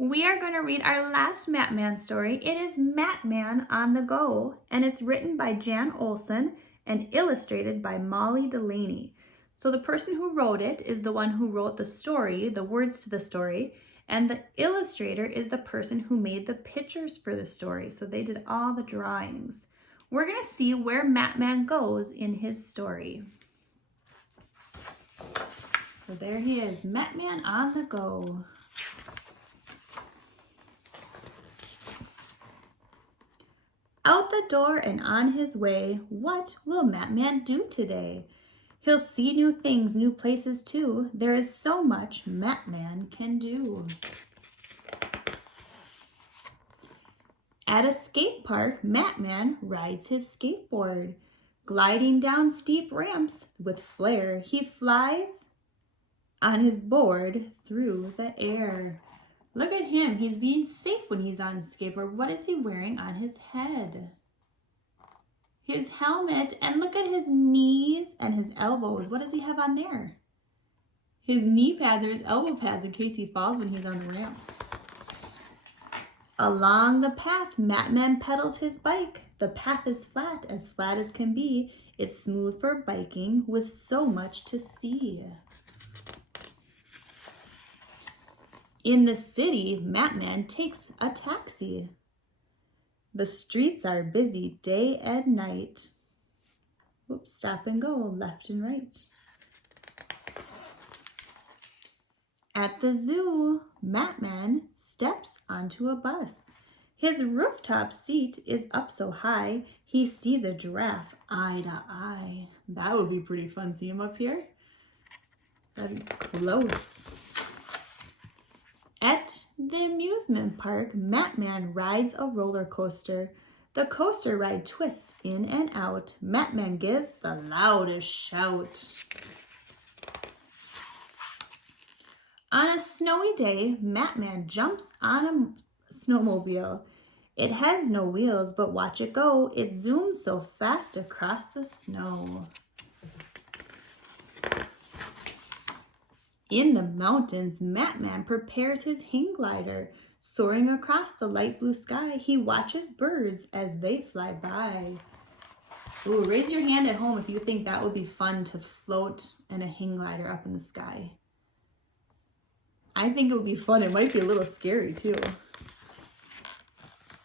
We are going to read our last Matman story. It is Matman on the Go, and it's written by Jan Olson and illustrated by Molly Delaney. So the person who wrote it is the one who wrote the story, the words to the story, and the illustrator is the person who made the pictures for the story. So they did all the drawings. We're going to see where Matman goes in his story. So there he is, Matman on the Go. Out the door and on his way, what will Matman do today? He'll see new things, new places too. There is so much Matman can do. At a skate park, Matman rides his skateboard. Gliding down steep ramps with flair, he flies on his board through the air. Look at him. He's being safe when he's on skateboard. What is he wearing on his head? His helmet. And look at his knees and his elbows. What does he have on there? His knee pads or his elbow pads in case he falls when he's on the ramps. Along the path, Matman pedals his bike. The path is flat as can be. It's smooth for biking with so much to see. In the city, Matman takes a taxi. The streets are busy day and night. Whoops, stop and go, left and right. At the zoo, Matman steps onto a bus. His rooftop seat is up so high, he sees a giraffe eye to eye. That would be pretty fun. See him up here? That'd be close. At the amusement park, Matman rides a roller coaster. The coaster ride twists in and out. Matman gives the loudest shout. On a snowy day, Matman jumps on a snowmobile. It has no wheels, but watch it go. It zooms so fast across the snow. In the mountains, Matman prepares his hang glider. Soaring across the light blue sky, he watches birds as they fly by. Ooh, raise your hand at home if you think that would be fun to float in a hang glider up in the sky. I think it would be fun. It might be a little scary too.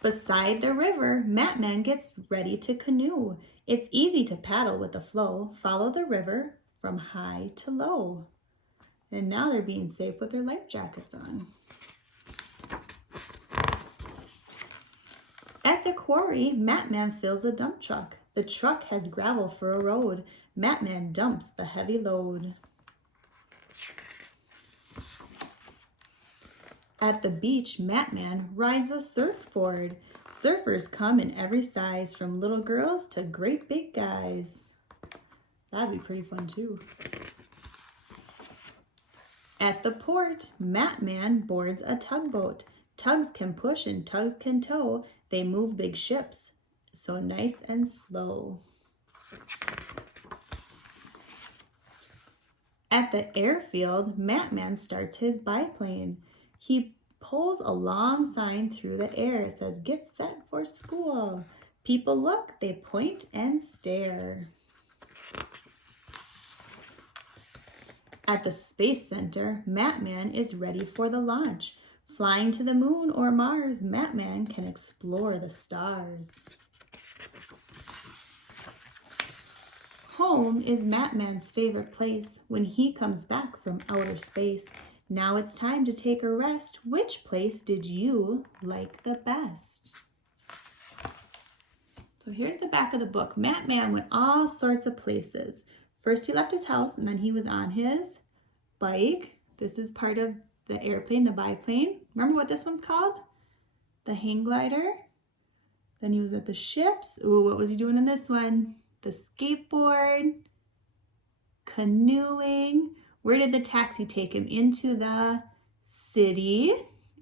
Beside the river, Matman gets ready to canoe. It's easy to paddle with the flow. Follow the river from high to low. And now they're being safe with their life jackets on. At the quarry, Matman fills a dump truck. The truck has gravel for a road. Matman dumps the heavy load. At the beach, Matman rides a surfboard. Surfers come in every size, from little girls to great big guys. That'd be pretty fun too. At the port, Matman boards a tugboat. Tugs can push and tugs can tow. They move big ships, so nice and slow. At the airfield, Matman starts his biplane. He pulls a long sign through the air. It says, "Get set for school." People look, they point and stare. At the Space Center, Matman is ready for the launch. Flying to the moon or Mars, Matman can explore the stars. Home is Matman's favorite place when he comes back from outer space. Now it's time to take a rest. Which place did you like the best? So here's the back of the book. Matman went all sorts of places. First he left his house and then he was on his bike. This is part of the airplane, the biplane. Remember what this one's called? The hang glider. Then he was at the ships. Ooh, what was he doing in this one? The skateboard, canoeing. Where did the taxi take him? Into the city.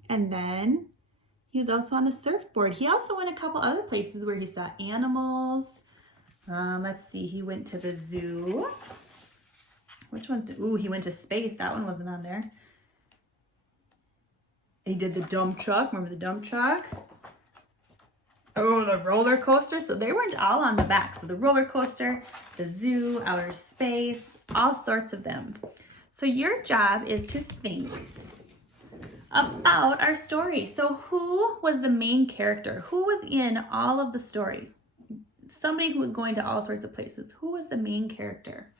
And then he was also on the surfboard. He also went a couple other places where he saw animals. Let's see, he went to the zoo. Which one's, ooh, he went to space. That one wasn't on there. He did the dump truck. Remember the dump truck? Oh, the roller coaster. So they weren't all on the back. So the roller coaster, the zoo, outer space, all sorts of them. So your job is to think about our story. So who was the main character? Who was in all of the story? Somebody who was going to all sorts of places. Who was the main character?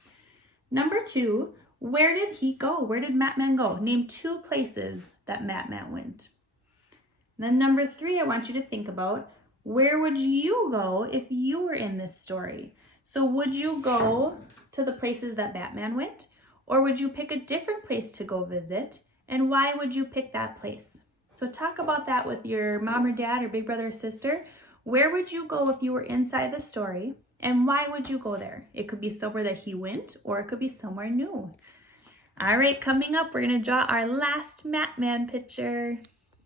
Number 2, where did he go? Where did Matman go? Name 2 places that Matman went. And then number 3, I want you to think about, where would you go if you were in this story? So would you go to the places that Batman went? Or would you pick a different place to go visit? And why would you pick that place? So talk about that with your mom or dad or big brother or sister. Where would you go if you were inside the story? And why would you go there? It could be somewhere that he went, or it could be somewhere new. All right, coming up, we're going to draw our last Matman picture.